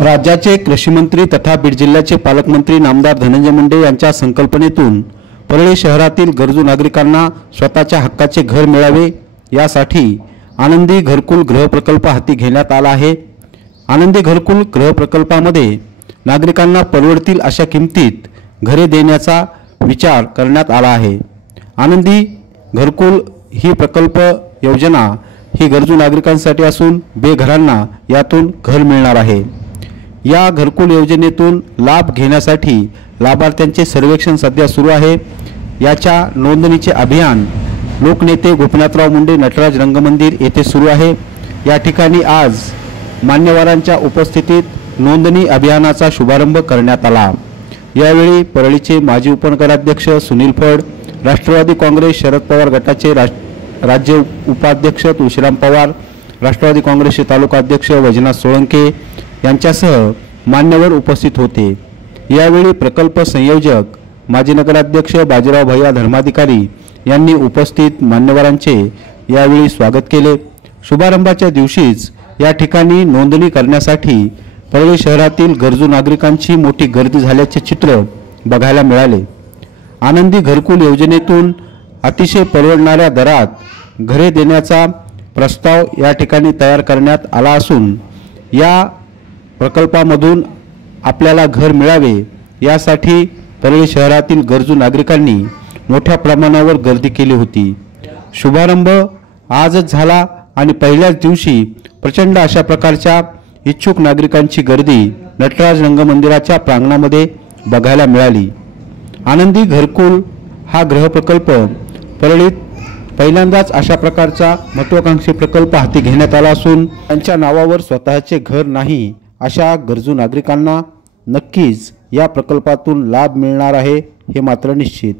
राज्याचे कृषी मंत्री तथा बीड जिल्ह्याचे पालकमंत्री नामदार धनंजय मुंडे यांच्या संकल्पनेतून परळी शहरातील गरजू नागरिकांना स्वतःच्या हक्काचे घर मिळावे यासाठी आनंदी घरकुल गृह प्रकल्प हाती घेण्यात आला आहे। आनंदी घरकुल गृह प्रकल्पामध्ये नागरिकांना परवडतील अशा किमतीत घरे देण्याचा विचार करण्यात आला आहे। आनंदी घरकुल ही प्रकल्प योजना ही गरजू नागरिकांसाठी असून बेघरांना यातून घर मिळणार आहे। या घरकुल योजनेतून लाभ घेण्यासाठी लाभार्थ्यांचे सर्वेक्षण सध्या सुरू आहे। याच्या नोंदणीचे अभियान लोकनेते गोपीनाथराव मुंडे नटराज रंगमंदिर येथे सुरू आहे। या ठिकाणी आज मान्यवरांच्या उपस्थितीत नोंदणी अभियानाचा शुभारंभ करण्यात आला। यावेळी परळीचे माजी उपनगराध्यक्ष सुनील फड, राष्ट्रवादी काँग्रेस शरद पवार गटाचे राज्य उपाध्यक्ष तुळशीराम पवार, राष्ट्रवादी काँग्रेसचे तालुका अध्यक्ष वैजनाथ सोळंके यांच्यासह मान्यवर उपस्थित होते। यावेळी प्रकल्प संयोजक माजी नगराध्यक्ष बाजीराव भैया धर्माधिकारी यांनी उपस्थित मान्यवरांचे यावेळी स्वागत केले। शुभारंभाच्या दिवशीच या ठिकाणी नोंदणी करण्यासाठी परळी शहरातील गरजू नागरिकांची मोठी गर्दी झाल्याचे चित्र बघायला मिळाले। आनंदी घरकुल योजनेतून अतिशय परवडणाऱ्या दरात घरे देण्याचा प्रस्ताव या ठिकाणी तयार करण्यात आला असून या प्रकल्पामधून आपल्याला घर मिळावे यासाठी परळी शहरातील गरजू नागरिकांनी मोठ्या प्रमाणावर गर्दी केली होती। शुभारंभ आजच झाला आणि पहिल्याच दिवशी प्रचंड अशा प्रकारच्या इच्छुक नागरिकांची गर्दी नटराज रंगमंदिराच्या प्रांगणामध्ये बघायला मिळाली। आनंदी घरकुल हा गृह प्रकल्प परळीत पहिल्यांदाच अशा प्रकारचा महत्त्वाकांक्षी प्रकल्प हाती घेण्यात आला असून त्यांच्या नावावर स्वतःचे घर नाही अशा गरजू नागरिकांना नक्कीच या प्रकल्पातून लाभ मिळणार आहे हे मात्र निश्चित।